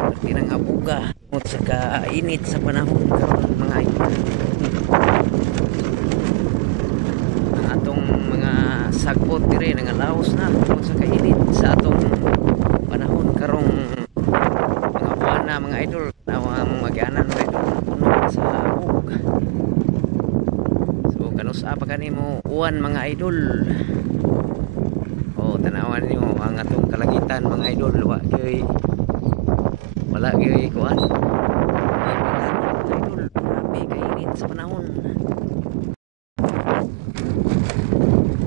Pati nang abuga at sa kainit sa panahon karon mga idol. Ang atong mga sagbot dire nga laos na tungod sa kainit sa atong panahon karong mga buwan na mga idol. Ang mag-anan mga idol puno sa bug. So kanusa pa kanimo uwan mga idol. Tanawan niyo ang atong kalangitan mga idol. Wala gyud kuan idol, grabe kainit sa panahon.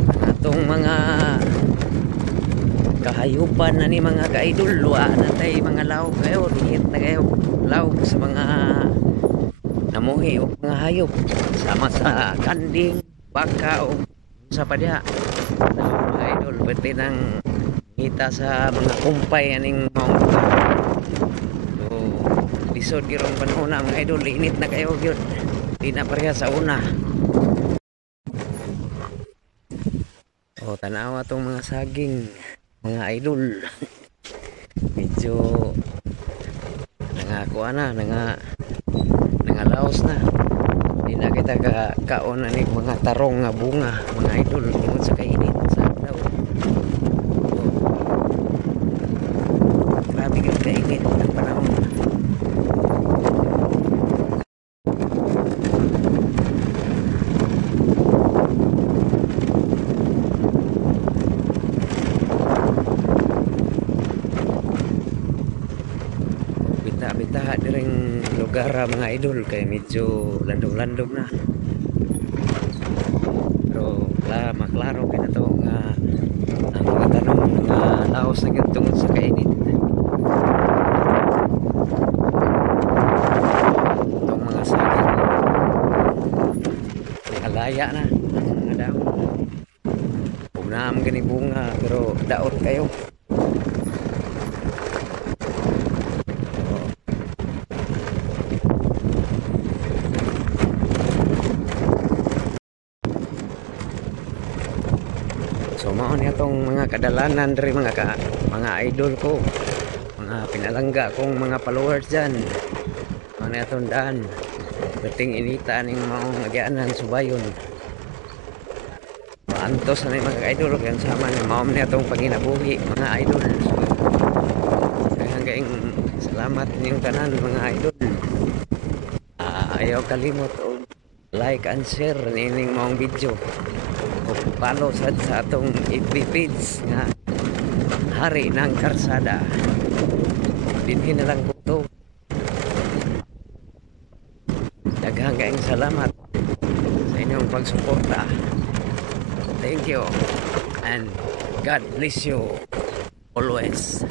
Ang atong mga kahayupan na ni mga ka-idol, luwa na tay mga lawg kayo, liit na kayo lawg sa mga namuhi o mga hayop sama sa kanding, baka o sa padya. Mga idol, pwede nang kita sa mga kumpay aning maong lugar. So lisod kirong panahon na mga idol, init na kayo yun, di na pareha sa una. Tanawa tong mga saging mga idol. Medyo nangakuha na nangalaos na, di na kita kaon aning mga tarong nga bunga mga idol tungod sa kainit sa daw. Grabe yung kainit ang panahon. Bita-bita diring lugar mga idol kay medyo landog-landog na. Pero maklaro kay na to nga ang mga tanong nga laos na gyud tungod sa kainit. Itong mga saging kalaya na ang mga dahon. Huwag na ang gani bunga pero daot kayo. So mao ni atong mga kadalanan diri mga idol ko, mga pinalangga kong mga followers diyan. Mao ni atong daan. Beting inita ning maong agyanan subayon. Antos na mga idol kay sama ni mao ni atong panginabuhi mga idol. So hanggang salamat ninyong tanan mga idol. Ayaw kalimot og like and share nining maong video. Follow sa atong FB page nga Hari ng Karsada. Dinhin na lang po to. Daghang kaayong salamat sa inyong pagsuporta. Thank you and God bless you always.